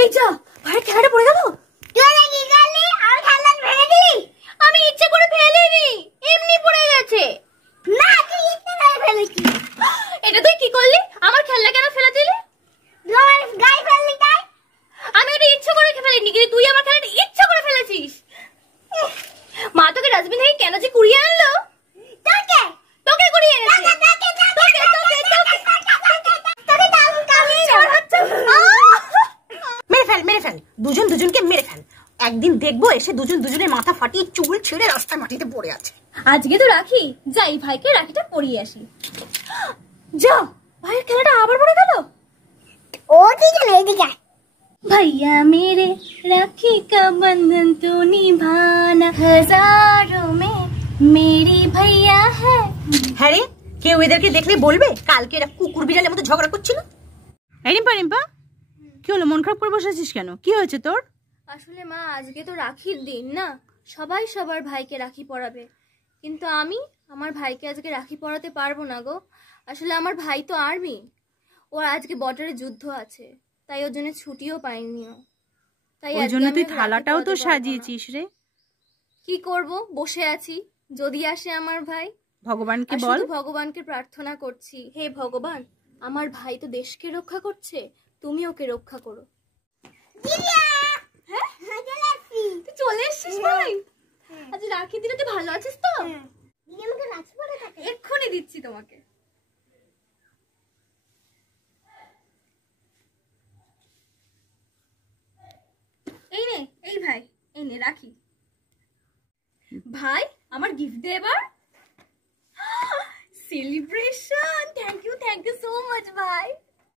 এই যা, ভাইয়ের খেলাটা পড়ে গেল। আমি ইচ্ছে করে ফেলিনি, এমনি পড়ে গেছে। এটা তুই কি করলি? আমার খেলনা কেন ফেলে দিলি? আমি ওটা ইচ্ছে করে ফেলিনি, কিন্তু তুই আমার খেলাটা ইচ্ছে করে ফেলেছিস। মা তোকে ডাস্টবিন থেকে কেন যে কুড়িয়ে আনলো? তোকে কুড়িয়ে এনেছে। মেরে ফেল দুজন দুজনকে মেরে ফেল। একদিন দেখবো এসে দুজন দুজনের মাথা ফাটিয়ে চুল ছেড়ে রাস্তায় মাটিতে পড়ে আছে। আজকে তো রাখি, যাই ভাইকে রাখিটা পরিয়ে আসি। যা, ভাইয়ের খেলাটা আবার পড়ে গেল। ও ঠিক আছে, এদিকে भैया मेरे राखी का बंधन तो निभाना, हजारों में मेरी भैया है। হ্যাঁ রে, কেউ এদেরকে দেখলে বলবে কালকে এরা কুকুর বিড়ালের মতো ঝগড়া করছিল। রিম্পা কি হলো, মন খারাপ করে বসে আছিস কেন? কি হয়েছে তোর? আসলে মা, আজকে তো রাখির দিন না, সবাই সবার ভাইকে রাখি পরাবে, কিন্তু আমি আমার ভাইকে আজকে রাখি পরাতে পারবো না গো। আসলে আমার ভাই তো আর্মি, ওর আজকে বর্ডারে যুদ্ধ আছে, তাই ওর জন্য ছুটিও পাইনি। তাই ওই জন্য তুই থালাটাও তো সাজিয়েছিস রে। কি করব, বসে আছি, যদি আসে আমার ভাই। ভগবানকে বল। ভগবানকে প্রার্থনা করছি, হে ভগবান, আমার ভাই তো দেশকে রক্ষা করছে, তুমি ওকে রক্ষা করো। তুই চলে এসছিস ভাই? আজ রাখি দিলে তুই ভালো আছিস তো? এক্ষুনি দিচ্ছি তোমাকে। এই নে, এই ভাই, এই নে রাখি। ভাই, আমার গিফট দে এবার। Celebration, thank you so much ভাই।